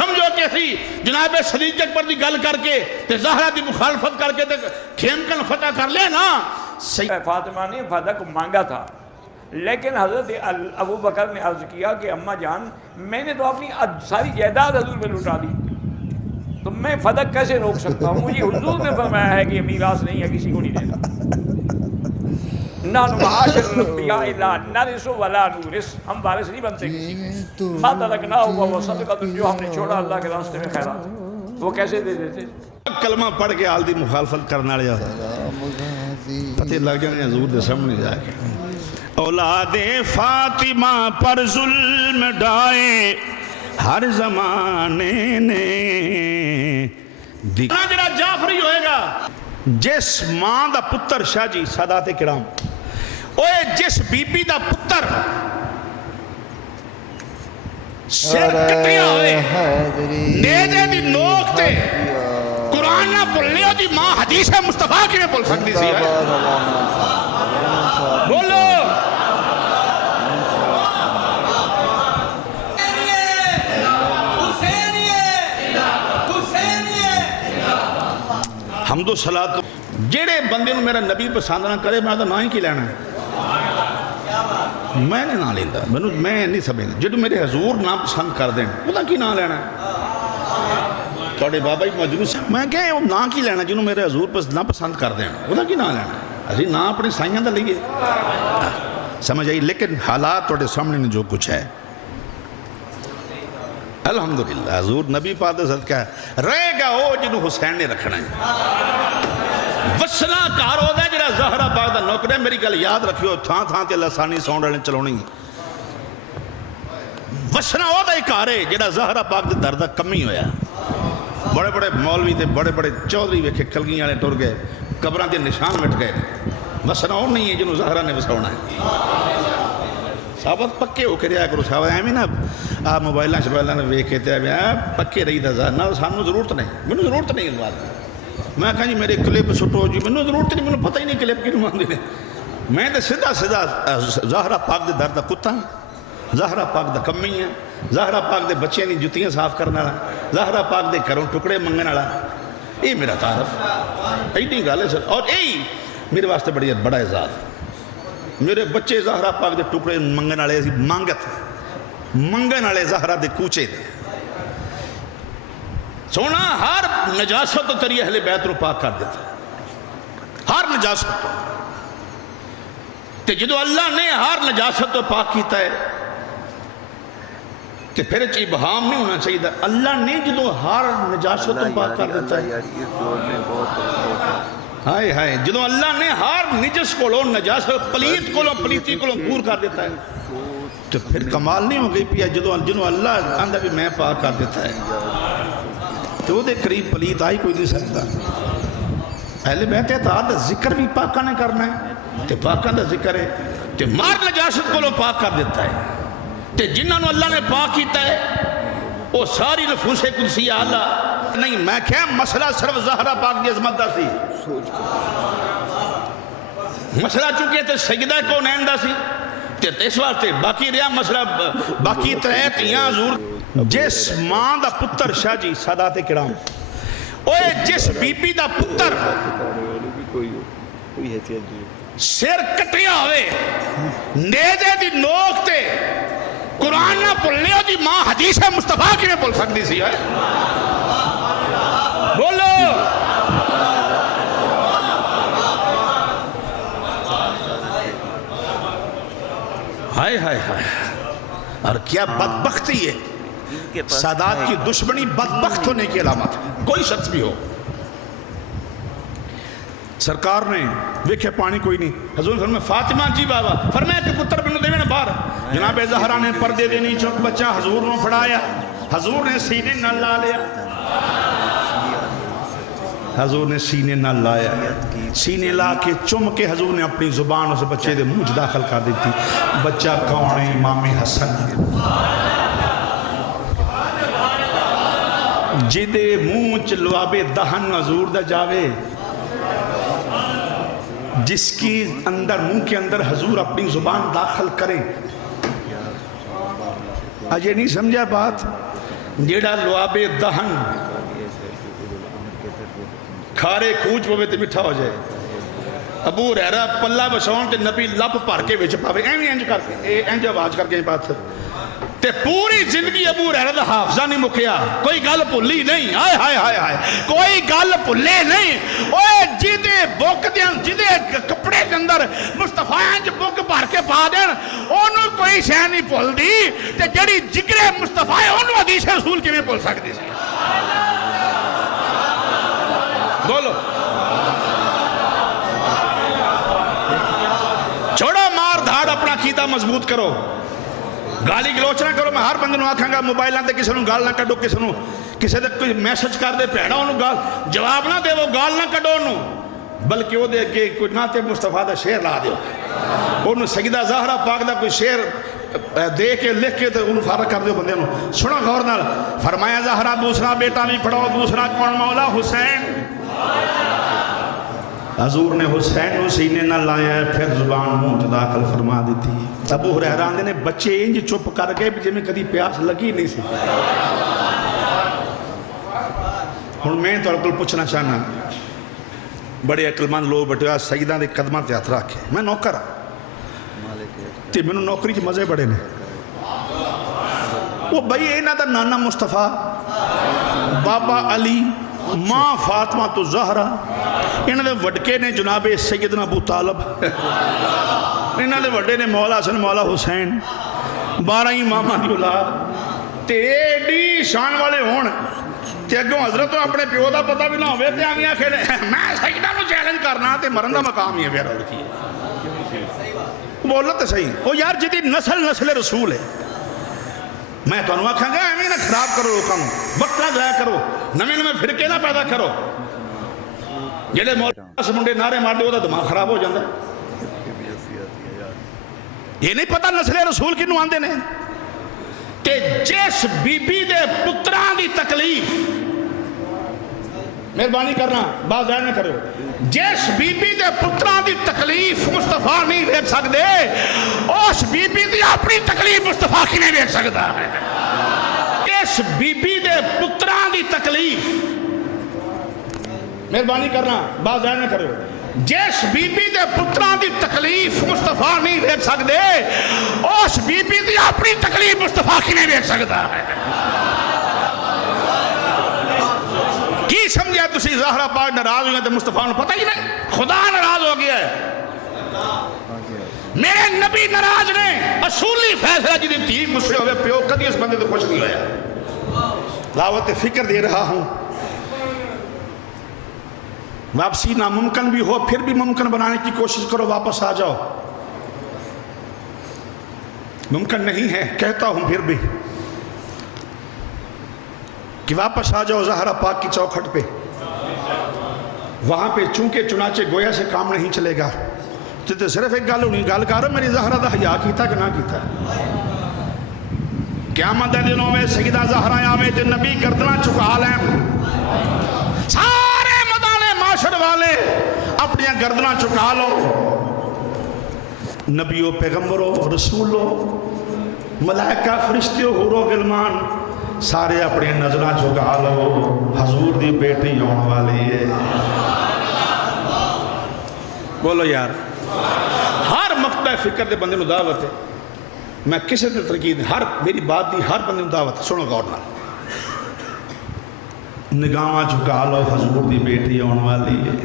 سمجھو کہ اسی جناب صدیق پر دی گل کر کے تے زہرا دی مخالفت کر کے تے کھیمکن فتح کر لے نا. فاطمہ نے فتح کو مانگا تھا، لیکن حضرت ابو بکر نے عرض کیا کہ اماں جان میں نے تو اپنی ساری جائیداد حضور پہ لٹا دی، تو میں فتح کیسے روک سکتا ہوں؟ مجھے حضور نے فرمایا ہے کہ یہ میراث نہیں ہے، کسی کو نہیں دینا. نحن معاشر الانبیاء لا نرث ولا نورث، ہم وارث نہیں بنتے کسی کے. ما ترکناہ وهو صدقۃ، جو ہم نے چھوڑا اللہ کے راستے میں خیرات، وہ کیسے دے دیتے؟ کلمہ پڑھ کے آل دی مخالفت کرنے والے پتہ لگ جانے حضور دے سامنے جا کے. اولاد فاطمہ پر ظلم ڈھائے ہر زمانے نے. جڑا جعفری ہوئے گا، جس ماں دا پتر شاہ جی سادات کرام، اوے جس بی بی دا پتر سر کٹیا ہوئے نیزے دی نوک تے قرآن نہ بھولنے دی ماں حدیث مصطفیٰ کی میں بول سکتی سی ہے. بولو حمد و صلاۃ. جیڑے بندے نو میرا نبی پسند نہ کرے میں تو نہ ہی کی لینا ہے، میں نے نہ لینا، میں نہیں سمجھنا. جدو میرے حضور نہ پسند کر دیں وہ کی نہ لینا ہے. تھوڑے بابا جی مجلس میں کہ وہ نہ کی لینا جنہوں میرے حضور نہ پسند کر دیں وہ کی نہ لینا. اسی نہ اپنی سائیاں دا لئیے سمجھ آئی. لیکن حالات تھوڑے سامنے نے جو کچھ ہے الحمدللہ حضور نبی پاک دے صدقہ ہے. رہے گا وہ جنہوں حسین نے رکھنا ہے. وسنا کار ہو دا جڑا زہرا پاک دا نوکر ہے. میری گل یاد رکھیو تھان تھان تے لسانی ساؤنڈ والے چلاونی. وسنا ہو دا ہی کار ہے جڑا زہرا پاک دے درد کمی ہویا. بڑے بڑے مولوی تے بڑے بڑے چودھری ویکھے کلگیاں والے ٹر گئے، قبراں دے نشان مٹ گئے. وسنا وہ نہیں ہے جنہوں زہرا نے وساونا ہے. ثابت پکے ہو کے رہا کرو. صاحب ایویں نا آپ موبائلاں شبائلاں نے ویکھ کے تے پکے رہی دا نہ سانوں ضرورت نہیں، مینوں ضرورت نہیں اس بات. میں کہا جی میرے کلپ سٹو جی، مینوں ضرورت نہیں، مینوں پتہ ہی نہیں کلپ کینوں آندے نے. میں تے سیدھا سیدھا زہرا پاک دے در دا کتا ہاں، زہرا پاک دا کمی ہے، زہرا پاک دے بچیاں دی جتیاں صاف کرنے والا، زہرا پاک دے گھروں ٹکڑے منگن والا. یہ میرا تعارف ایڈی گل ہے سر. اور یہی میرے واسطے بڑا اعزاز. میرے بچے زہرا پاک دے ٹکڑے منگن والے سی، منگن والے زہرا دے کوچے دے. سونا ہر نجاست تو تری اہل بیت رو پاک کر دیتا ہے، ہر نجاست تو. تے جدو اللہ نے ہر نجاست تو پاک کیتا ہے کہ پھر چی بہام نہیں ہونا چاہیے. اللہ نے جدو ہر نجاست تو پاک کر دیتا ہے. ہائے ہائے جدو اللہ نے ہر نجس کو لو نجاست پلیت کو لو پلیتی کو لو دور کر دیتا ہے تو پھر کمال نہیں ہو گئی پیا. جدو اللہ آندہ بھی میں پاک کر دیتا ہے تو وہ دے قریب پلیت آئی کوئی نہیں سکتا. اہل بیت اطاعت ذکر بھی پاکاں نے کرنا ہے تے پاکاں دا ذکر ہے تے مار نجاست کو لو پاک کر دیتا ہے. تے جنہاں نو اللہ نے پاک کیتا ہے وہ ساری نفوس قدسیہ اللہ نہیں. میں کہا مسئلہ صرف زہرا پاک دی عظمت دا سی، مسئلہ چونکہ تے سجدہ کونین دا سی تے اس واسطے باقی رہا مسئلہ باقی ترہت یہاں حضور. جس ماں دا پتر شاہ جی سادات کرام، اوے جس بی بی دا پتر سر کٹیا ہوئے نیزے دی نوک تے قرآن نہ بھولنے دی ماں حدیث مصطفیٰ کی میں بول سکتی سی ہے. بولو ہائے ہائے ہائے. اور کیا بدبختی ہے. سادات کی دشمنی بدبخت ہونے کی علامت. کوئی شخص بھی ہو. سرکار نے ویکھے پانی کوئی نہیں. حضور فرمائے فاطمہ جی بابا فرمایا کہ پتر بنو دے میں باہر. جناب زہرا نے پردے دے نہیں چوک بچہ حضور نے پھڑایا. حضور نے سینے نہ لا لیا. حضور نے سینے نہ لایا. سینے لا کے چم کے حضور نے اپنی زبان اس بچے دے منہ داخل کر دیتی. بچہ کون ہے؟ امام حسن. جدے منہ چلوابے دہن حضور دا جاوے، جس کی اندر منہ کے اندر حضور اپنی زبان داخل کریں. آج یہ نہیں سمجھا بات. جیڑا لوابے دہن کھارے کوچ پوے تے مٹھا ہو جائے. ابو ہریرہ پلہ بچاؤن تے نبی لب بھر کے وچ پاوے ایویں انج کر کے انج آواز کر کے بات تے پوری زندگی ابو ہریرہ دا حافظہ نہیں مکیا, کوئی گل بھلی نہیں. ہائے ہائے ہائے ہائے, کوئی گل بھلے نہیں. اوے جیدے بک دیاں جیدے کپڑے دے اندر مصطفیٰ انج بک بھر کے پا دین اونوں کوئی شے نہیں بھلدی تے جڑی جگرے مصطفیٰ اونوں حدیث رسول کیویں بھل سکدی سی؟ بولو. چھوڑو مار دھاڑ, اپنا عقیدہ مضبوط کرو, گالی گلوچ نہ کرو. میں ہر بندے نوں آکھاں گا موبائلاں تے کسے نوں گال نہ کڈو, کسے تے کوئی میسج کر دے پیڑا انہوں گال جواب نہ دے, وہ گال نہ کڈو انہوں, بلکہ وہ دے کہ کوئی نہ تے مصطفیٰ دا شعر لا دیو, انہوں سیدہ زہرا پاک دا کوئی شعر دے کے لکھ کے تے انہوں فارغ کر دیو بندے انہوں. سنو غور نال, فرمایا زہرا دوسرا بیٹا بھی پڑھو, دوسرا کون؟ مولا حسین. حضور نے حسین کو سینے نہ لایا ہے, پھر زبان منہ داخل فرما دیتی. ابو ہریرہ آندے نے بچے انج چپ کر گئے جے میں کدی پیاس لگی نہیں سی. ہن میں تہاڈے کول پوچھنا چاہنا, بڑے عقل مند لوگ بیٹھے آ سیداں دے قدماں تے ہاتھ رکھے, میں نوکر ہاں تے مینوں نوکری چ مزے بڑے نے. وہ بھائی انہاں دا نانا مصطفیٰ, بابا علی, ماں فاطمہ تو زہرا, انہاں دے وڈکے نے جناب سیدنا ابو طالب, انہاں دے وڈے نے مولا حسن مولا حسین, 12 اماماں دی اولاد تے ایڈی شان والے ہون تے اگوں حضرت اپنے پیو دا پتہ بھی نہ ہوے تے آویں آکھے میں سیداں نوں چیلنج کرنا تے مرن دا مقام ہی ہے. پھر اور کی بولو تے صحیح. او یار جدی نسل رسول ہے, میں تو آکھاں گا ایویں نہ خراب کرو لوکاں نوں, وقت نہ ضائع کرو, نویں فرقے نہ پیدا کرو. جڑے مولا سے منڈے نعرے مار دے وہ دماغ خراب ہو جاتا. یہ نہیں پتہ نسل رسول کنوں آندے نے کہ جس بی بی دے پتراں دی تکلیف, مہربانی کرنا بات ضائع نہ کرو, جس بی بی دے پتراں دی تکلیف مصطفیٰ نہیں ویکھ سکدے, اس بی بی دی اپنی تکلیف مصطفیٰ کی نہیں ویکھ سکدا ہے. اس بی بی دے پتراں دی تکلیف, مہربانی کرنا بات ضائع نہ کرو, جس بی بی دے پتراں دی تکلیف مصطفیٰ نہیں ویکھ سکدے, اس بی بی دی اپنی تکلیف مصطفیٰ کی نہیں ویکھ سکدا ہے. کی سمجھا تسی زہرا پاک ناراض ہوئے تو مصطفیٰ نے پتہ ہی نہیں, خدا ناراض ہو گیا ہے, میرے نبی ناراض نے. اصولی فیصلہ جی تھی مجھ سے ہوئے پیو کدی اس بندے تو خوش نہیں ہویا. دعوت فکر دے رہا ہوں, واپسی ناممکن بھی ہو پھر بھی ممکن بنانے کی کوشش کرو, واپس آ جاؤ. ممکن نہیں ہے کہتا ہوں پھر بھی کہ واپس آ جاؤ زہرا پاک کی چوکھٹ پہ. وہاں پہ چونکہ چنانچہ گویا سے کام نہیں چلے گا, تو صرف ایک گل ہونی, گل کر میری زہرا دا حیا کیتا کہ نہ کیتا. قیامت دے دنوں میں سیدہ زہرا آوے تے نبی گردنا چکا لیں, سارے مدانے معاشر والے اپنی گردنا چکا لو, نبیوں پیغمبروں رسولوں ملائکہ فرشتوں حوروں غلمان سارے اپنی نظریں چکا لو, حضور دی بیٹی آنے والی ہے. بولو یار, ہر مکتبہ فکر دے بندے نوں دعوت ہے, میں کسی تے ترکیب ہر میری بات دی ہر بندے نوں دعوت. سنو غور نال, نگاہاں چکا لو, حضور دی بیٹی آنے والی ہے.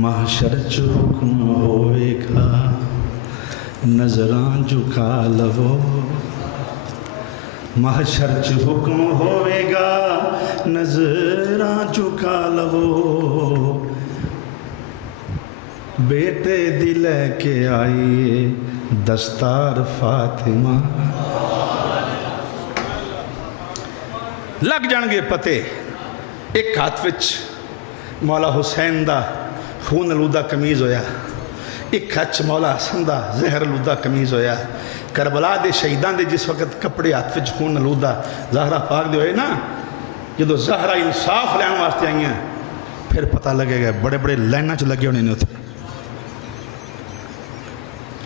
محشر چ حکم ہوئے گا, نظراں جھکا لو, محشر چ حکم ہوئے گا, نظراں جھکا لو, بیٹے دی لے کے آئیے دستار فاطمہ. لگ جان گے پتے, ایک ہاتھ وچ مولا حسین دا خون آلودہ قمیض ہویا, ایک ہاتھ مولا حسن دا زہر آلودہ قمیض ہویا. کربلا دے شہیدان دے جس وقت کپڑے ہاتھ وچ خون آلودہ زہرا پاک دے ہوئے نا, جدو زہرا انصاف لین واسطے آئی ہیں, پھر پتہ لگے گا بڑے بڑے لائنہ چ لگے ہونے تھے.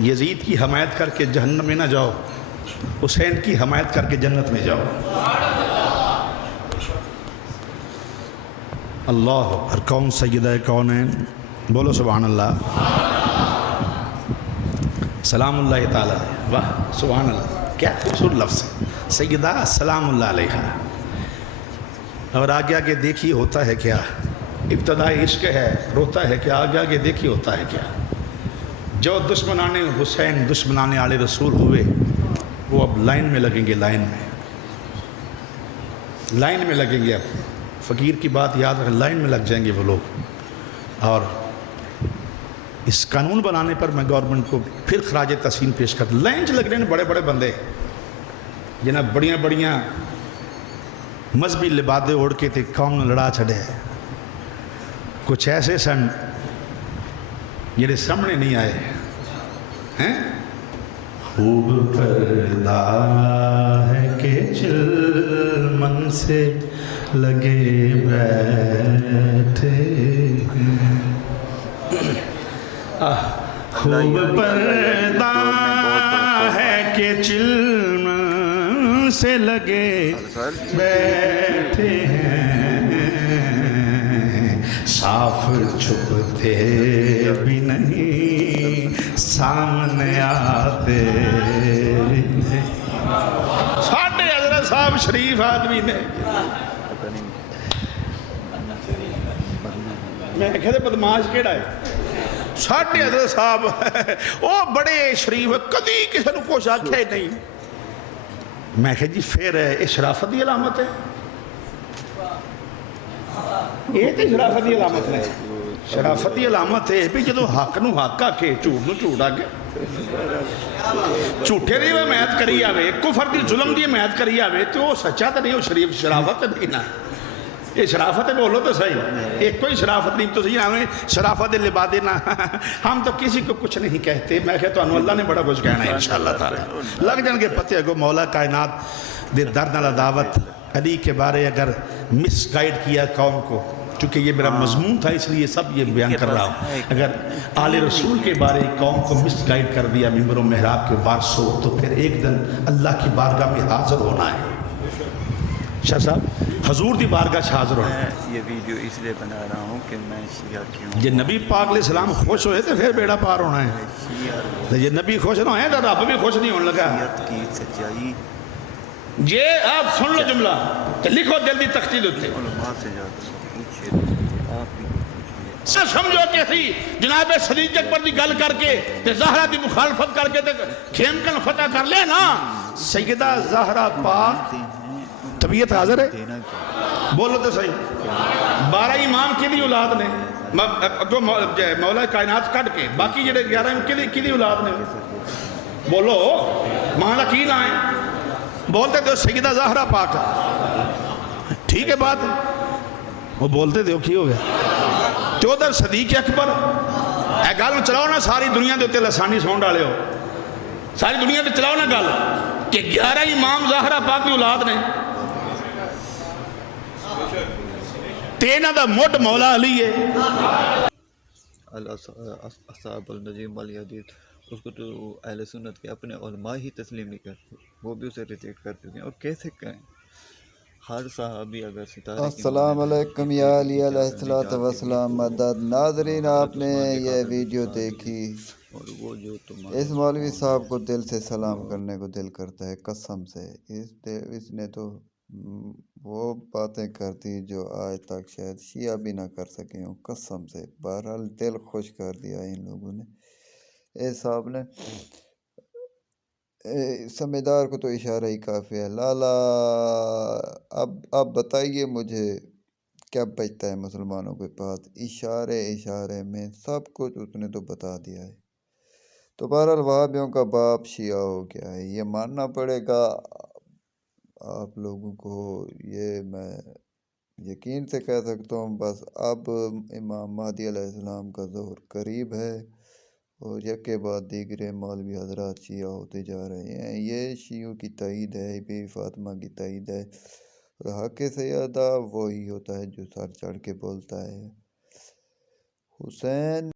یزید کی حمایت کر کے جہنم میں نہ جاؤ, حسین کی حمایت کر کے جنت میں جاؤ. اللہ اکبر. کون سیدہ کونین؟ بولو سبحان اللہ. سلام اللہ تعالیٰ. واہ سبحان اللہ، کیا خوبصورت لفظ ہے سیدہ سلام اللہ علیہ. اور آگے آگے دیکھیے ہوتا ہے کیا. ابتدائی عشق ہے، روتا ہے کیا. آگے آگے دیکھیے ہوتا ہے کیا. جو دشمنان حسین دشمنان آل رسول ہوئے وہ اب لائن میں لگیں گے. لائن میں لگیں گے. اب فقیر کی بات یاد رکھیں، لائن میں لگ جائیں گے وہ لوگ. اور اس قانون بنانے پر میں گورنمنٹ کو پھر خراج تحسین پیش کرتا. لائن لگ رہے ہیں بڑے بڑے بندے جنہیں بڑیاں بڑیاں مذہبی لبادے اوڑھ کے تھے قوم نے لڑا چھڑے. کچھ ایسے سن جنہیں سامنے نہیں آئے ہیں. خوب پردہ ہے کہ چلمن سے لگے بیٹھے. خوب پردہ ہے کہ چلمن سے لگے بیٹھے ہیں. صاف چھپتے بھی نہیں سامنے آتے بھی نہیں. ساڑھے حضرت صاحب شریف آدمی نے میں کہتے بدماش کیڑا ہے. ساڑھے حضرت صاحب وہ بڑے شریف کدی کسی نے کچھ آکھیا ہی نہیں. میں کہا جی پھر یہ شرافت دی علامت ہے. یہ تو شرافت دی علامت ہے. شرافت دی علامت ہے بھی جدو حق نو حق آ کے جھوٹ نو جھوٹ آ کے جھوٹے دی حمایت کری آوے کفر دی ظلم دی حمایت کری آوے تو وہ سچا تو نہیں. وہ شریف شرافت نہیں نا. یہ شرافت ہے. بولو تو صحیح. ایک کوئی شرافت نہیں تو صحیح. ہمیں شرافت لبادے نہ. ہم تو کسی کو کچھ نہیں کہتے. میں کہتا ہوں اللہ نے بڑا کچھ کہنا ہے انشاءاللہ تعالی. لگ جان کے پتے اگو مولا کائنات دے درد نال دعوت علی کے بارے اگر مس گائیڈ کیا قوم کو، چونکہ یہ میرا مضمون تھا اس لیے سب یہ بیان کر رہا ہوں. اگر آل رسول کے بارے قوم کو مس گائیڈ کر دیا ممبر و محراب کے وارثوں، تو پھر ایک دن اللہ کی بارگاہ میں حاضر ہونا ہے. شاہ صاحب حضور دی بارگاہ سے حاضر ہونا ہے. یہ ویڈیو اس لیے بنا رہا ہوں کہ میں شیعہ کیوں یہ نبی پاک علیہ السلام خوش ہوئے تو پھر بیڑا پار ہونا ہے. یہ نبی خوش نہ ہوئے تو رب بھی خوش نہیں ہونے لگا. شیعت کی سچائی یہ آپ سن لو جملہ تو لکھو جلدی تختی دیتے. علماء سے جا کر پوچھے آپ بھی پوچھیے. سمجھو کیسی جناب صدیق پر دی گل کر کے زہرہ دی مخالفت کر کے کھیمکن فتح کر لے نا. سیدہ زہرہ پاک طبیعت حاضر ہے. بولو تو صحیح. 12 امام کی دی اولاد نے مولا کائنات کٹ کے باقی جڑے 11 کی دی اولاد نے. بولو مانا کی نہ آئے. بولتے تھے سیدہ زہرہ پاک. ٹھیک ہے بات. وہ بولتے تھے کی ہو گیا. تو ادھر صدیق اکبر اے گل چلاؤ نا ساری دنیا دے لسانی ساؤنڈ والے ہو. ساری دنیا تے چلاؤ نا گل کہ 11 امام زہرہ پاک دی اولاد نے. تینا دا موٹ مولا علی ہے. اصحاب النجم والیدید اس کو تو اہل سنت کے اپنے علماء ہی تسلیم نہیں کرتے. وہ بھی اسے ریجیکٹ کر دیتے ہیں. اور کیسے کہیں ہر صحابی اگر ستارے کی السلام علیکم یا علی علیہ السلام. مدد ناظرین، آپ نے یہ ویڈیو دیکھی. اور وہ جو اس مولوی صاحب کو دل سے سلام کرنے کو دل کرتا ہے قسم سے. اس نے تو وہ باتیں کر دی جو آج تک شاید شیعہ بھی نہ کر سکے ہوں قسم سے. بہرحال دل خوش کر دیا ان لوگوں نے. اس صاحب نے سمجھدار کو تو اشارہ ہی کافی ہے. لالا اب بتائیے مجھے کیا بچتا ہے مسلمانوں کے پاس. اشارے میں سب کچھ اس نے تو بتا دیا ہے. تو بہرحال وہابیوں کا باپ شیعہ ہو گیا ہے. یہ ماننا پڑے گا آپ لوگوں کو. یہ میں یقین سے کہہ سکتا ہوں. بس اب امام مہدی علیہ السلام کا ظہور قریب ہے اور یک بعد دیگرے مولوی حضرات شیعہ ہوتے جا رہے ہیں. یہ شیعوں کی تائید ہے، بی بی فاطمہ کی تائید ہے. اور حق سیدہ وہی ہوتا ہے جو سر چڑھ کے بولتا ہے. حسین